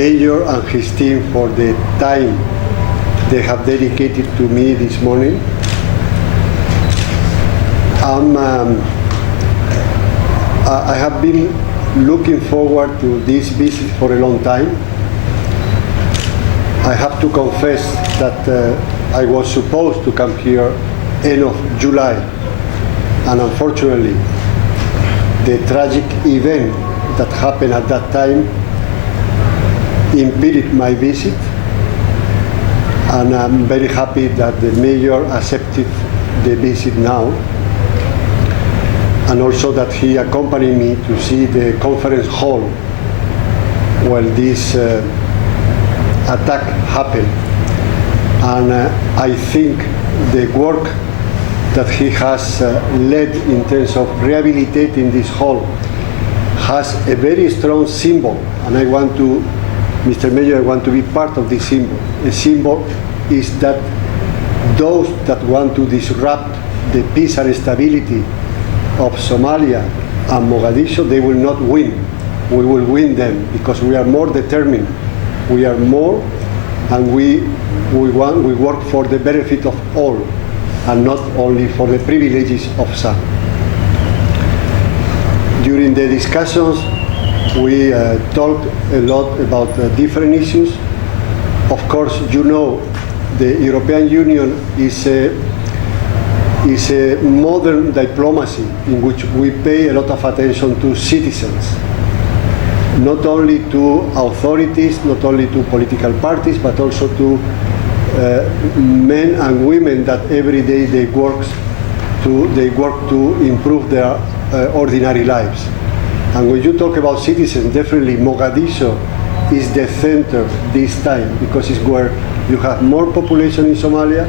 Mayor and his team for the time they have dedicated to me this morning. I have been looking forward to this visit for a long time. I have to confess that I was supposed to come here end of July, and unfortunately the tragic event that happened at that time impeded my visit, and I'm very happy that the mayor accepted the visit now, and also that he accompanied me to see the conference hall while this attack happened. And I think the work that he has led in terms of rehabilitating this hall has a very strong symbol, and I want to, Mr. Mayor, I want to be part of this symbol. The symbol is that those that want to disrupt the peace and stability of Somalia and Mogadishu, they will not win. We will win them because we are more determined. We are more, and we work for the benefit of all, and not only for the privileges of some. During the discussions, we talked a lot about different issues. Of course, you know, the European Union is a modern diplomacy in which we pay a lot of attention to citizens, not only to authorities, not only to political parties, but also to men and women that every day they work to improve their ordinary lives. And when you talk about citizens, definitely Mogadishu is the center this time, because it's where you have more population in Somalia,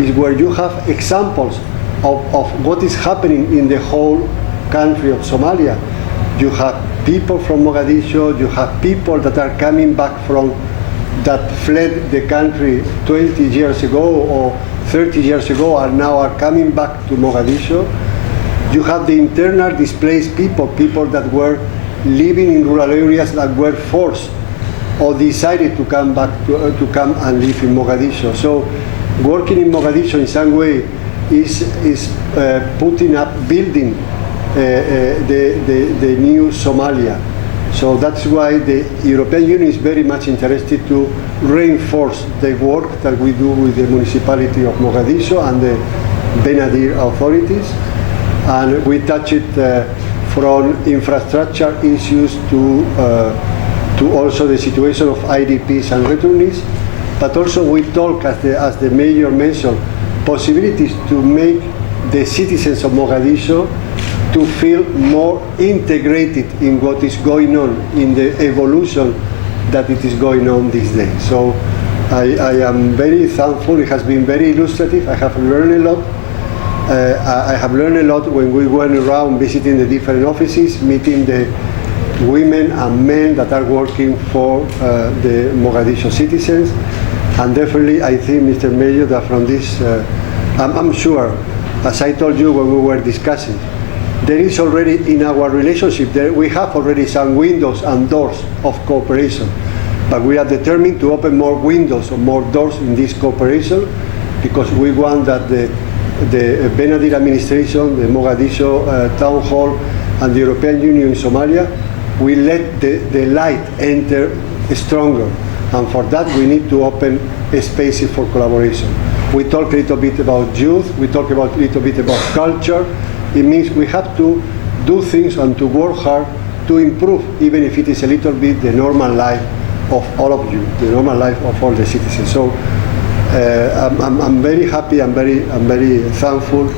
is where you have examples of what is happening in the whole country of Somalia. You have people from Mogadishu, you have people that are coming back from, that fled the country 20 years ago or 30 years ago and now are coming back to Mogadishu. You have the internal displaced people, people that were living in rural areas that were forced or decided to come back to come and live in Mogadishu. So working in Mogadishu in some way is putting up, building the new Somalia. So that's why the European Union is very much interested to reinforce the work that we do with the municipality of Mogadishu and the Benadir authorities. And we touch it from infrastructure issues to also the situation of IDPs and returnees. But also we talk, as the mayor mentioned, possibilities to make the citizens of Mogadishu to feel more integrated in what is going on, in the evolution that it is going on these days. So I am very thankful. It has been very illustrative. I have learned a lot. I have learned a lot when we went around visiting the different offices, meeting the women and men that are working for the Mogadishu citizens. And definitely I think, Mr. Mayor, that from this, I'm sure, as I told you when we were discussing, there is already in our relationship, we have already some windows and doors of cooperation, but we are determined to open more windows or more doors in this cooperation, because we want that the Benadir administration, the Mogadishu town hall, and the European Union in Somalia will let the light enter stronger. And for that, we need to open spaces for collaboration. We talk a little bit about youth, we talk a little bit about culture. It means we have to do things and to work hard to improve, even if it is a little bit, the normal life of all of you, the normal life of all the citizens. So I'm very happy, I'm very thankful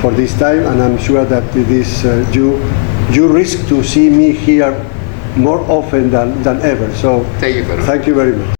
for this time, and I'm sure that this you risk to see me here more often than ever. So thank you very much. Thank you very much.